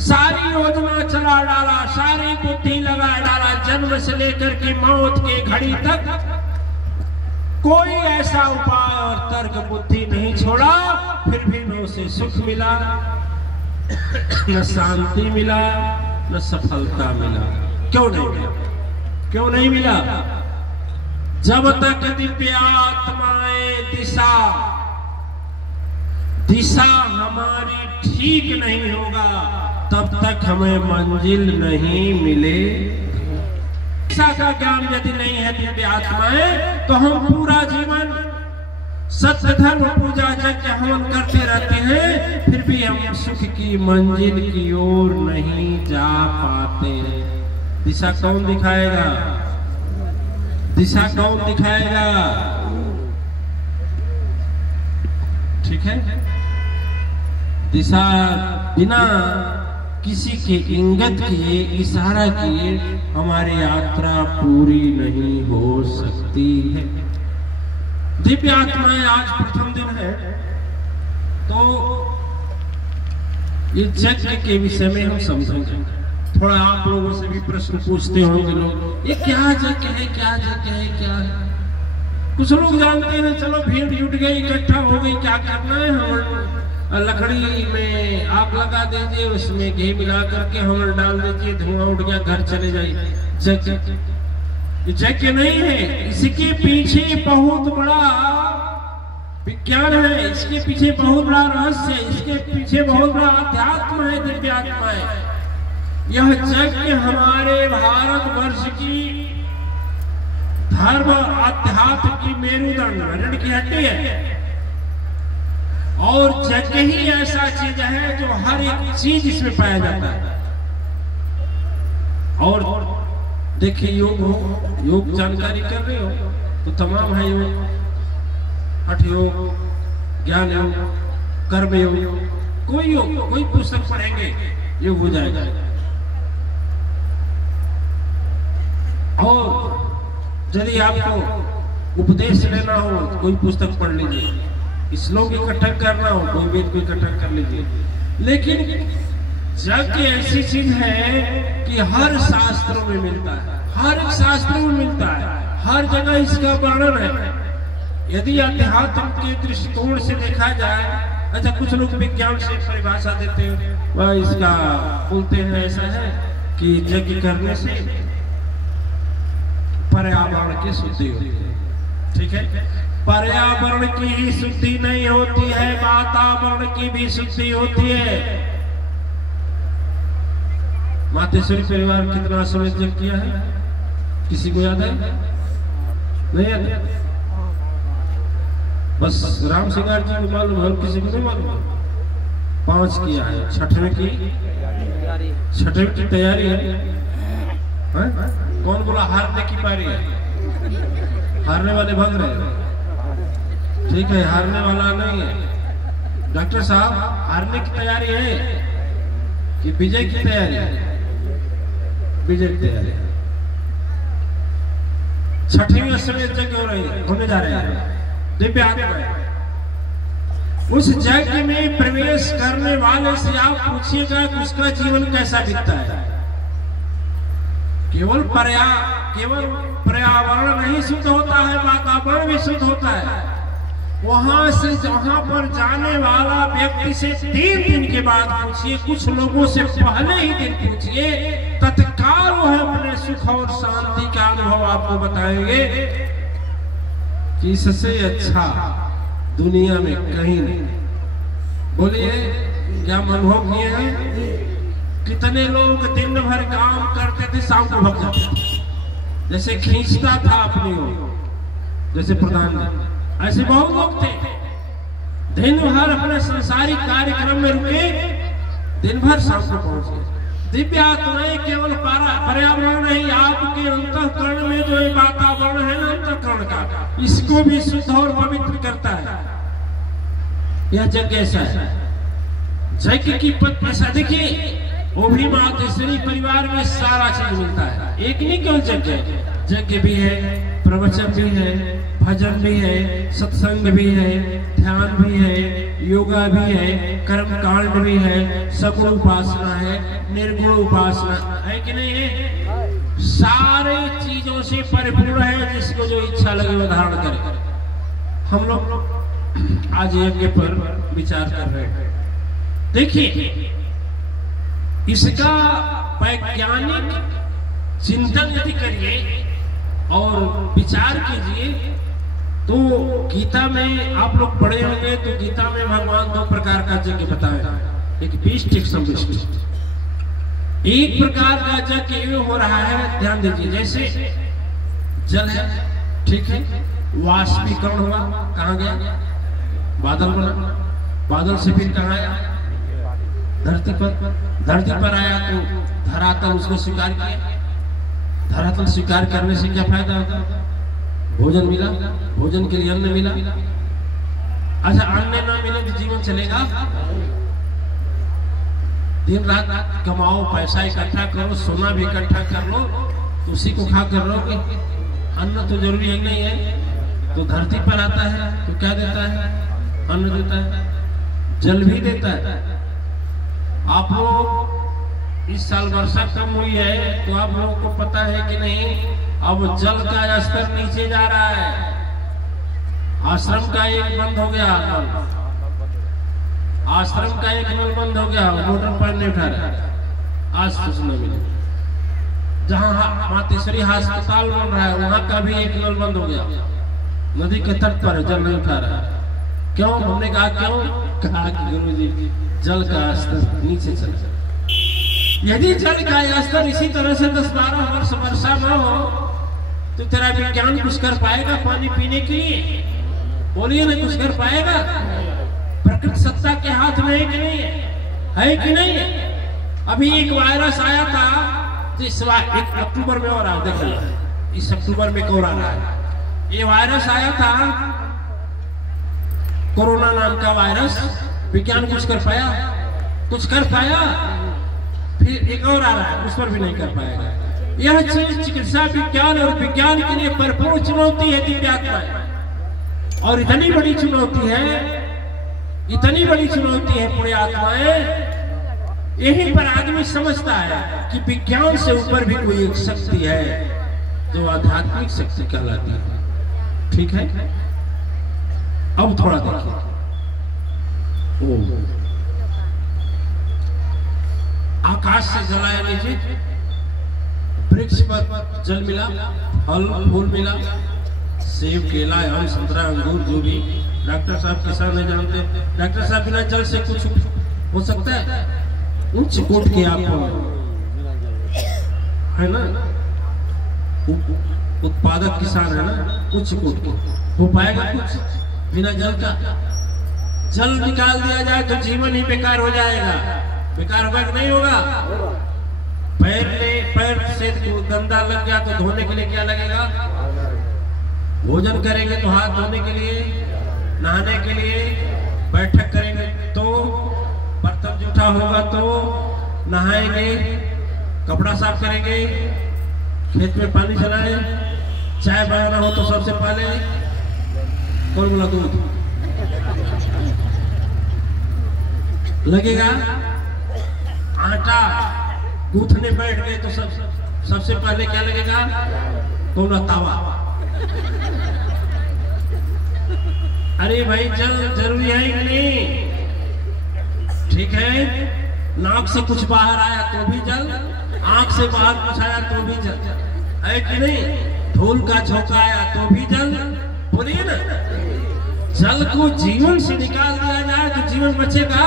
सारी योजना चला डाला, सारी बुद्धि लगा डाला, जन्म से लेकर के मौत के घड़ी तक कोई ऐसा उपाय और तर्क बुद्धि नहीं छोड़ा, फिर भी न उसे सुख मिला, न शांति मिला, न सफलता मिला। क्यों नहीं मिला? क्यों नहीं मिला? जब तक दिव्य आत्माएं दिशा हमारी ठीक नहीं होगा, तब तक हमें मंजिल नहीं मिले। दिशा का ज्ञान यदि नहीं है दिव्य आत्माएं, तो हम पूरा जीवन सत्य धर्म पूजा यज्ञ हवन करते रहते हैं, फिर भी हम सुख की मंजिल की ओर नहीं जा पाते। दिशा कौन दिखाएगा? दिशा कौन दिखाएगा? ठीक है, दिशा बिना किसी के इंगित किए, इशारा किए हमारी यात्रा पूरी नहीं हो सकती है। दिव्य आत्माएं आज प्रथम दिन है, तो ये यज्ञ के विषय में हम समझेंगे। थोड़ा आप लोगों से भी प्रश्न पूछते होंगे लोग, ये क्या यज्ञ है, क्या यज्ञ है, क्या है? कुछ लोग जानते हैं, चलो भीड़ जुट गई, इकट्ठा हो गई, क्या करना है, हम लकड़ी में आग लगा दीजिए, उसमें घी मिला करके हम डाल दीजिए, धुआं उठ गया, घर चले जाइए। यज्ञ नहीं है, इसके पीछे बहुत बड़ा विज्ञान है, इसके पीछे बहुत बड़ा रहस्य है, इसके पीछे बहुत बड़ा अध्यात्म है, दिव्य आत्मा है। यह यज्ञ हमारे भारतवर्ष की धर्म अध्यात्म की मेरुदंड, रीढ़ की हड्डी है। और यज्ञ ही ऐसा चीज है जो हर एक चीज इसमें पाया जाता है। और देखिए, योग जानकारी कर रहे हो तो तमाम है योग, हठ योग, ज्ञान योग, कर्म योग, कोई पुस्तक पढ़ेंगे योग हो जाएगा। और यदि आपको उपदेश लेना हो तो कोई पुस्तक पढ़ लीजिए, श्लोक इकट्ठा करना हो कोई वेद को इकट्ठा कर लीजिए। लेकिन यज्ञ ऐसी चीज है कि हर शास्त्रों में मिलता है, हर शास्त्रों में मिलता है, हर जगह इसका वर्णन है। यदि अध्यात्म के दृष्टिकोण से देखा जाए, अच्छा कुछ लोग विज्ञान से परिभाषा देते हैं, वह इसका बोलते हैं ऐसा है कि यज्ञ करने से पर्यावरण की शुद्धि होती है। ठीक है, पर्यावरण की ही शुद्धि नहीं होती है, वातावरण की भी शुद्धि होती है। मातेश्वरी परिवार कितना समय यज्ञ किया है, किसी को याद है? नहीं याद? बस राम सिंगार जी को मालूम है, किसी को नहीं मालूम। 5 किया है, छठवें की तैयारी है। कौन बोला हारने की पारी है? हारने वाले भाग रहे हैं। ठीक है, हारने वाला नहीं है। डॉक्टर साहब, हारने की तैयारी है कि विजय की तैयारी है? विजय की तैयारी है। 6वीं अष्टमी यज्ञ हो रही है, होने जा रहे हैं। दिव्य आत्मा उस यज्ञ में प्रवेश करने वाले से आप पूछिएगा कि उसका जीवन कैसा बीतता है। केवल पर्यावरण नहीं शुद्ध होता है, वातावरण भी शुद्ध होता है। वहां से जहां पर जाने वाला व्यक्ति से 3 दिन के बाद पूछिए, कुछ लोगों से पहले ही दिन पूछिए, तत्काल वह अपने सुख और शांति का अनुभव आपको बताएंगे कि इससे अच्छा दुनिया में कहीं नहीं। बोलिए, क्या अनुभव किए हैं? कितने लोग दिन भर काम करते थे, शाम को भग जाते थे, जैसे खींचता था अपनी ओर, जैसे प्रधान, ऐसे बहुत लोग थे। दिन भर अपने संसारिक कार्यक्रम में रुके, दिन भर शाम को पहुंच गए। दिव्य आत्माएं केवल पर्यावरण नहीं, आपके अंतःकरण में जो ये वातावरण है ना अंतःकरण का, इसको भी शुद्ध और पवित्र करता है। यह यज्ञ ऐसा है। यज्ञ की ऐसा देखिए, वो भी मातेश्वरी परिवार में सारा चीज मिलता है। एक नहीं केवल यज्ञ भी है, प्रवचन भी है, भजन भी है, सत्संग भी है, ध्यान भी है, योगा भी है, कर्म कांड भी है, सगुण उपासना है, निर्गुण उपासना है कि नहीं है? सारे चीजों से परिपूर्ण है। जिसको जो इच्छा लगे वो धारण करे। हम लोग आज यज्ञ पर विचार कर रहे हैं। देखिए, इसका वैज्ञानिक चिंतन यदि करिए और विचार कीजिए तो गीता में आप लोग पढ़े होंगे तो गीता में भगवान दो प्रकार का यज्ञ बताया, एक विष्ट एक संविष्ट। एक प्रकार का यज्ञ हो रहा है, ध्यान दीजिए, जैसे जल है, ठीक है, वाष्पीकरण हुआ, कहाँ गया? बादल बना, बादल से फिर कहाँ आया? धरती पर आया तो धरातल उसको स्वीकार किया। धरातल स्वीकार करने से क्या फायदा होता? भोजन मिला, भोजन के लिए अन्न मिला। अच्छा, अन्न ना मिले तो जीवन चलेगा? दिन रात कमाओ, पैसा इकट्ठा करो, सोना भी इकट्ठा कर लो, तो उसी को खा कर रहोगे। अन्न तो जरूरी है नहीं है? तो धरती पर आता है तो क्या देता है? अन्न देता है, जल भी देता है। आप लोग इस साल वर्षा कम हुई है तो आप लोगों को पता है कि नहीं, अब जल का स्तर नीचे जा रहा है। आश्रम का एक बंद हो गया, आश्रम का एक नल बंद हो गया, मोटर पर नहीं उठा रहा। आज सूचना मिली, जहाँ मातेश्वरी अस्पताल बन रहा है वहां का भी एक नल बंद हो गया, नदी के तट पर जल नहीं उठा रहा। क्यों? हमने कहा क्यों? कहा कि गुरुजी जल का स्तर नीचे चला। यदि जल का स्तर इसी तरह से 10-12 वर्ष वर्षा न हो तो तेरा विज्ञान कुछ कर पाएगा पानी पीने के लिए? बोलिए ना, कुछ कर पाएगा? प्रकृति सत्ता के हाथ में है कि नहीं है कि नहीं है? अभी एक वायरस आया था, इस 1 अक्टूबर में, और आप देखो इस अक्टूबर में कौन आ रहा है? ये वायरस आया था, कोरोना नाम का वायरस। विज्ञान कुछ कर पाया? कुछ कर पाया? फिर एक और आ रहा है, उस पर भी नहीं कर पाएगा। यह चीज चिकित्सा विज्ञान और विज्ञान के लिए भरपूर चुनौती है दिव्यात्माएं। और इतनी बड़ी चुनौती है, इतनी बड़ी चुनौती है पुण्य आत्माएं। यहीं पर आदमी समझता है कि विज्ञान से ऊपर भी कोई एक शक्ति है जो आध्यात्मिक शक्ति कहलाती है। ठीक है, अब थोड़ा देखिए। आकाश से जलाया नीचे, वृक्ष पर जल मिला, फल फूल मिला, सेब केला आम संतरा अंगूर जो भी। डॉक्टर साहब किसान नहीं जानते, डॉक्टर साहब बिना जल से कुछ हो सकता है? उच्च कोट के आप है ना, उत्पादक किसान है ना, उच्च कोट के, हो पाएगा कुछ बिना जल का? जल निकाल दिया जाए तो जीवन ही बेकार हो जाएगा। बेकार होगा कि नहीं होगा? पैर से गंदा लग गया तो धोने के लिए क्या लगेगा? भोजन करेंगे तो हाथ धोने के लिए, नहाने के लिए, बैठक करेंगे तो, बर्तन जूठा होगा तो नहाएंगे, कपड़ा साफ करेंगे, खेत में पानी चलाएं, चाय बनाना हो तो सबसे पहले कौन बोला? दूध लगेगा। आटा गूंथने बैठ गए तो सबसे पहले क्या लगेगा? कौन? तावा। अरे भाई, जल जरूरी है कि नहीं? ठीक है, नाक से कुछ बाहर आया तो भी जल, आंख से बाहर कुछ आया तो भी जल, है कि नहीं? ढोल का झोंका आया तो भी जल। बोलिए ना, जल को जीवन से निकाल दिया जाए तो जीवन बचेगा।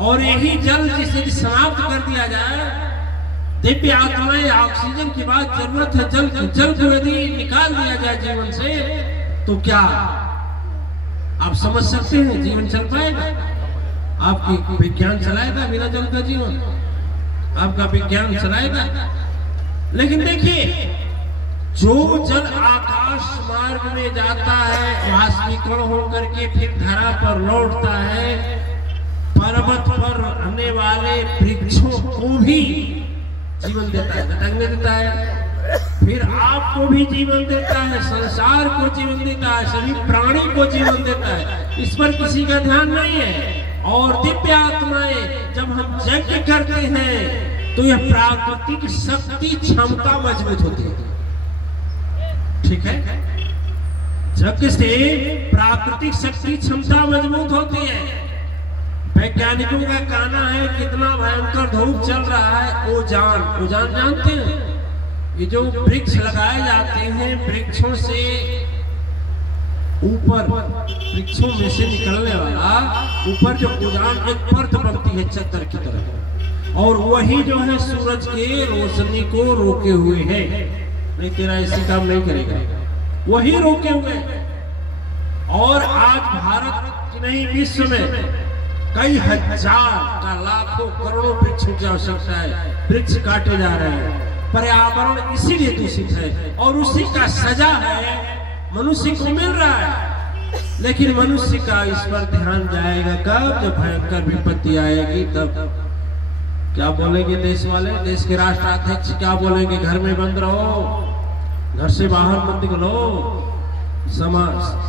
और यही जल जिसे समाप्त कर दिया जाए, दिव्य आत्माएं, ऑक्सीजन की बात जरूरत है, जल को यदि निकाल दिया जाए जीवन से तो क्या आप समझ सकते हैं जीवन चल पाएगा? आपकी विज्ञान चलाएगा बिना जल का जीवन? आपका विज्ञान चलाएगा? लेकिन देखिए, जो जल आकाश मार्ग में जाता है, वाष्पीकरण होकर के फिर धरा पर लौटता है, पर्वत पर रहने वाले वृक्षों को भी जीवन देता है, दटकने देता है, फिर आपको भी जीवन देता है, संसार को जीवन देता है, सभी प्राणी को जीवन देता है। इस पर किसी का ध्यान नहीं है। और दिव्य आत्माएं जब हम यज्ञ करते हैं तो यह प्राकृतिक शक्ति क्षमता मजबूत होती है। ठीक है, यज्ञ से प्राकृतिक शक्ति क्षमता मजबूत होती है। वैज्ञानिकों का कहना है कितना भयंकर धूप चल रहा है, ओजान जानते हैं? ये जो वृक्ष लगाए जाते हैं, वृक्षों से ऊपर, वृक्षों में से निकलने वाला ऊपर जो ओजान एक परत बनती है चद्दर की तरह, और वही जो है सूरज के रोशनी को रोके हुए है। नहीं, तेरा ऐसी काम नहीं करेगा, वही रोके हुए है। और आज भारत की नहीं, विश्व में कई हजार का लाखों करोड़ों वृक्षों की आवश्यकता है। वृक्ष काटे जा रहे हैं, पर्यावरण इसीलिए दूषित है, और उसी का सजा है मनुष्य को मिल रहा है। लेकिन मनुष्य का इस पर ध्यान जाएगा कब? जब भयंकर विपत्ति आएगी, तब क्या बोलेंगे देश वाले, देश के राष्ट्राध्यक्ष क्या बोलेंगे? घर में बंद रहो, घर से बाहर मत निकलो, समाज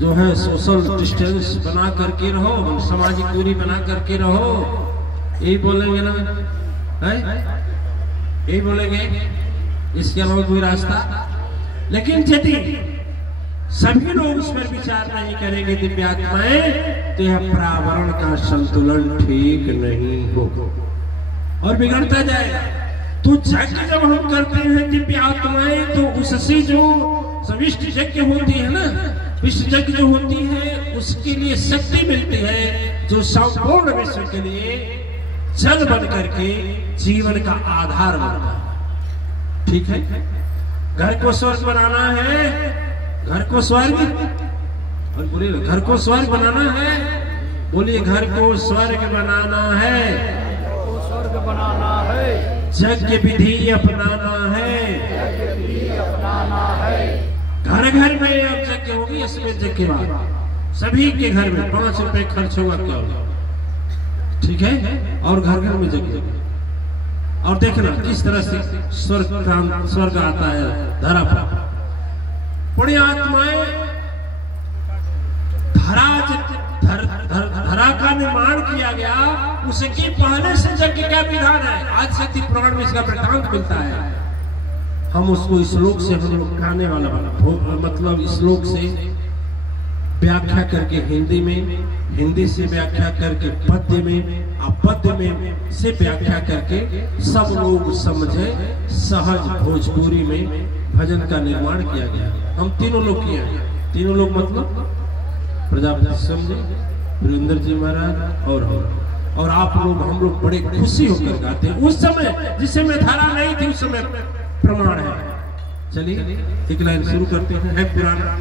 जो है सोशल डिस्टेंस बना करके रहो, सामाजिक दूरी बना करके रहो, यही बोलेंगे ना? है यही बोलेंगे, इसके अलावा कोई रास्ता? लेकिन यदि सभी लोग इस पर विचार नहीं करेंगे दिव्य आत्माएं, तो यह पर्यावरण का संतुलन ठीक नहीं होगा और बिगड़ता जाएगा। तो यज्ञ जब हम करते हैं दिव्य आत्माएं, तो उससे जो सविष्ट यज्ञ होती है ना, विश्व यज्ञ जो होती है, उसके लिए शक्ति मिलती है, जो संपूर्ण विश्व के लिए जल बन करके जीवन का आधार बनता है। ठीक है, घर को स्वर्ग बनाना है, घर को स्वर्ग, और बोलिए घर को स्वर्ग बनाना है, बोलिए घर को स्वर्ग बनाना है, स्वर्ग बनाना है, यज्ञ विधि अपनाना है, घर घर में अब यज्ञ होगी। इसमें यज्ञ के बाद सभी के घर में 5 रुपए खर्च होगा, क्या होगा? ठीक है, और घर घर में यज्ञ। और देखना किस तरह से स्वर्ग आता है धरा पर। पुण्य आत्माएं धरा का निर्माण किया गया, उसके पहले से यज्ञ का विधान है। आज शक्ति पुराण में इसका वृत्तांत मिलता है। हम उसको श्लोक से हम लोग कहने वाला मतलब श्लोक से व्याख्या करके हिंदी में, हिंदी से व्याख्या करके पद्य में, और पद्य में से व्याख्या करके सब लोग समझे, सहज भोजपुरी में भजन का निर्माण किया गया। हम तीनों लोग किए हैं। तीनों लोग मतलब प्रजापति समझे, वीरेंद्र जी महाराज और आप लोग, हम लोग बड़े खुशी होकर गाते हैं। उस समय जिस समय धारा नहीं थी, उस समय प्रमाण है। चलिए एक लाइन शुरू करते हैं, है पुराना।